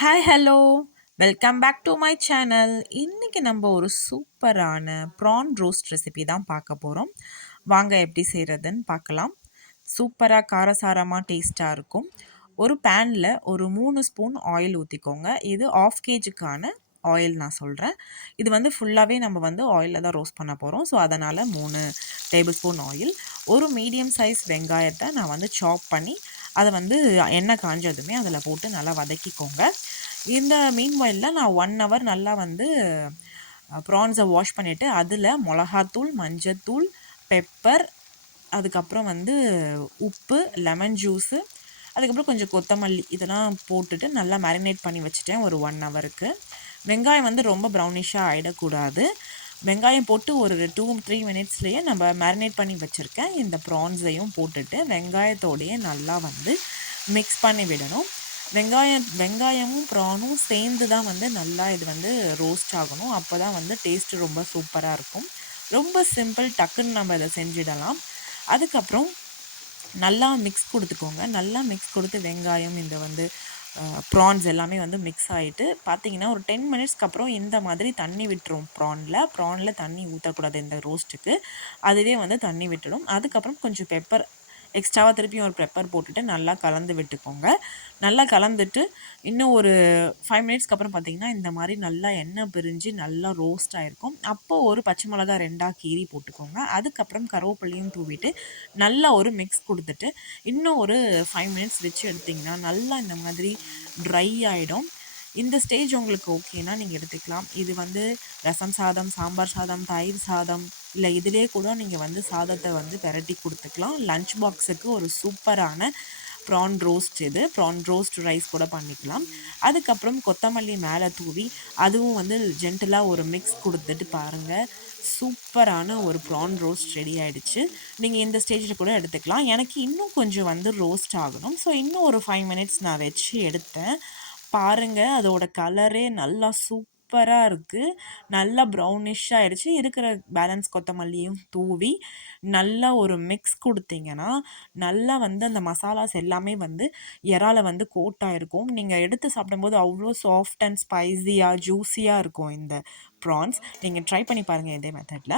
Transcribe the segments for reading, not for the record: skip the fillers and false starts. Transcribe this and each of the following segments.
Hi hello welcome back to my channel. இன்றைக்கி நம்ம ஒரு சூப்பரான ப்ரான் ரோஸ்ட் ரெசிபி தான் பார்க்க போகிறோம். வாங்க எப்படி செய்கிறதுன்னு பார்க்கலாம். சூப்பராக காரசாரமாக டேஸ்ட்டாக இருக்கும். ஒரு பேனில் ஒரு 3 ஸ்பூன் ஆயில் ஊற்றிக்கோங்க. இது ஆஃப் கேஜிக்கான ஆயில் நான் சொல்கிறேன். இது வந்து ஃபுல்லாகவே நம்ம வந்து ஆயிலில் தான் ரோஸ்ட் பண்ண போகிறோம். ஸோ அதனால் 3 டேபிள் ஸ்பூன் ஆயில். ஒரு மீடியம் சைஸ் வெங்காயத்தை நான் வந்து சாப் பண்ணி அதை வந்து எண்ணெய் காஞ்சதுமே அதில் போட்டு நல்லா வதக்கிக்கோங்க. இந்த மீன்வாயிலில் நான் 1 ஹவர் நல்லா வந்து ப்ரான்ஸை வாஷ் பண்ணிவிட்டு அதில் மிளகாத்தூள், மஞ்சத்தூள், பெப்பர், அதுக்கப்புறம் வந்து உப்பு, லெமன் ஜூஸு, அதுக்கப்புறம் கொஞ்சம் கொத்தமல்லி இதெல்லாம் போட்டுட்டு நல்லா மேரினேட் பண்ணி வச்சுட்டேன் ஒரு 1 ஹவருக்கு. வெங்காயம் வந்து ரொம்ப ப்ரௌனிஷாக ஆகிடக்கூடாது. வெங்காயம் போட்டு ஒரு 2-3 மினிட்ஸ்லேயே நம்ம மேரினேட் பண்ணி வச்சுருக்கேன் இந்த ப்ரான்ஸையும் போட்டுட்டு வெங்காயத்தோடையே நல்லா வந்து மிக்ஸ் பண்ணி விடணும். வெங்காயமும் ப்ரானும் சேர்ந்து தான் வந்து நல்லா இது வந்து ரோஸ்ட் ஆகணும். அப்போ தான் வந்து டேஸ்ட்டு ரொம்ப சூப்பராக இருக்கும். ரொம்ப சிம்பிள், டக்குன்னு நம்ம இதை செஞ்சிடலாம். அதுக்கப்புறம் நல்லா மிக்ஸ் கொடுத்துக்கோங்க. நல்லா மிக்ஸ் கொடுத்து வெங்காயம் இந்த வந்து ப்ரான்ஸ் எல்லாமே வந்து மிக்ஸ் ஆகிட்டு பார்த்தீங்கன்னா ஒரு 10 மினிட்ஸ்க்கு அப்புறம் இந்த மாதிரி தண்ணி விட்டுரும். ப்ரானில் தண்ணி ஊற்றக்கூடாது இந்த ரோஸ்ட்டுக்கு. அதுவே வந்து தண்ணி விட்டுடும். அதுக்கப்புறம் கொஞ்சம் பெப்பர் எக்ஸ்ட்ராவாக திருப்பியும் ஒரு பெப்பர் போட்டுட்டு நல்லா கலந்து விட்டுக்கோங்க. நல்லா கலந்துட்டு இன்னும் ஒரு 5 மினிட்ஸ்க்கு அப்புறம் பார்த்திங்கன்னா இந்த மாதிரி நல்லா எண்ணெய் பிரிஞ்சு நல்லா ரோஸ்ட் ஆகிருக்கும். அப்போது ஒரு பச்சை மிளகா 2ஆக கீறி போட்டுக்கோங்க. அதுக்கப்புறம் கருவேப்பிலையும் தூவிட்டு நல்லா ஒரு மிக்ஸ் கொடுத்துட்டு இன்னும் ஒரு 5 மினிட்ஸ் வச்சு எடுத்திங்கன்னா நல்லா இந்த மாதிரி ட்ரை ஆகிடும். இந்த ஸ்டேஜ் உங்களுக்கு ஓகேனா நீங்கள் எடுத்துக்கலாம். இது வந்து ரசம் சாதம், சாம்பார் சாதம், தயிர் சாதம் இல்லை இதிலே கூட நீங்கள் வந்து சாதத்தை வந்து பெரட்டி கொடுத்துக்கலாம். லன்ச் பாக்ஸுக்கு ஒரு சூப்பரான ப்ரான் ரோஸ்ட் இது. ப்ரான் ரோஸ்ட் ரைஸ் கூட பண்ணிக்கலாம். அதுக்கப்புறம் கொத்தமல்லி மேலே தூவி அதுவும் வந்து ஜென்டலாக ஒரு மிக்ஸ் கொடுத்துட்டு பாருங்கள், சூப்பரான ஒரு ப்ரான் ரோஸ்ட் ரெடி ஆகிடுச்சு. நீங்கள் இந்த ஸ்டேஜில் கூட எடுத்துக்கலாம். எனக்கு இன்னும் கொஞ்சம் வந்து ரோஸ்ட் ஆகணும். ஸோ இன்னும் ஒரு 5 மினிட்ஸ் நான் வச்சு எடுத்தேன். பாருங்கள், அதோட கலரே நல்லா சூப்பராக இருக்குது. நல்லா ப்ரௌனிஷ் ஆகிடுச்சு. இருக்கிற பேலன்ஸ் கொத்தமல்லியும் தூவி நல்லா ஒரு மிக்ஸ் கொடுத்தீங்கன்னா நல்லா வந்து அந்த மசாலாஸ் எல்லாமே வந்து இறால வந்து கோட் ஆகிருக்கும். நீங்கள் எடுத்து சாப்பிடும்போது அவ்வளோ சாஃப்ட் அண்ட் ஸ்பைஸியாக ஜூஸியாக இருக்கும் இந்த ப்ரான்ஸ். நீங்கள் ட்ரை பண்ணி பாருங்கள் இதே மெத்தடில்.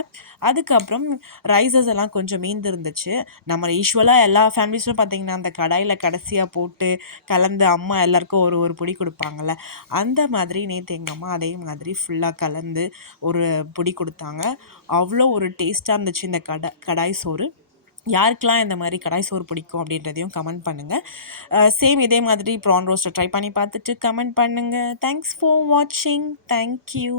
அதுக்கப்புறம் ரைஸஸ் எல்லாம் கொஞ்சம் மீந்து இருந்துச்சு. நம்ம யூஸ்வலாக எல்லா ஃபேமிலிஸும் பார்த்திங்கன்னா அந்த கடாயில் கடைசியாக போட்டு கலந்து அம்மா எல்லாருக்கும் ஒரு ஒரு பொடி கொடுப்பாங்கள்ல, அந்த மாதிரி நேற்று எங்கள் அம்மா அதே மாதிரி ஃபுல்லாக கலந்து ஒரு பொடி கொடுத்தாங்க. அவ்வளோ ஒரு டேஸ்ட்டாக இருந்துச்சு இந்த கடாய் சோறு. யாருக்கெல்லாம் இந்த மாதிரி கடாய் சோறு பிடிக்கும் அப்படின்றதையும் கமெண்ட் பண்ணுங்கள். சேம் இதே மாதிரி ப்ரான் ரோஸ்ட்டை ட்ரை பண்ணி பார்த்துட்டு கமெண்ட் பண்ணுங்கள். தேங்க்ஸ் ஃபார் வாட்சிங். தேங்க்யூ.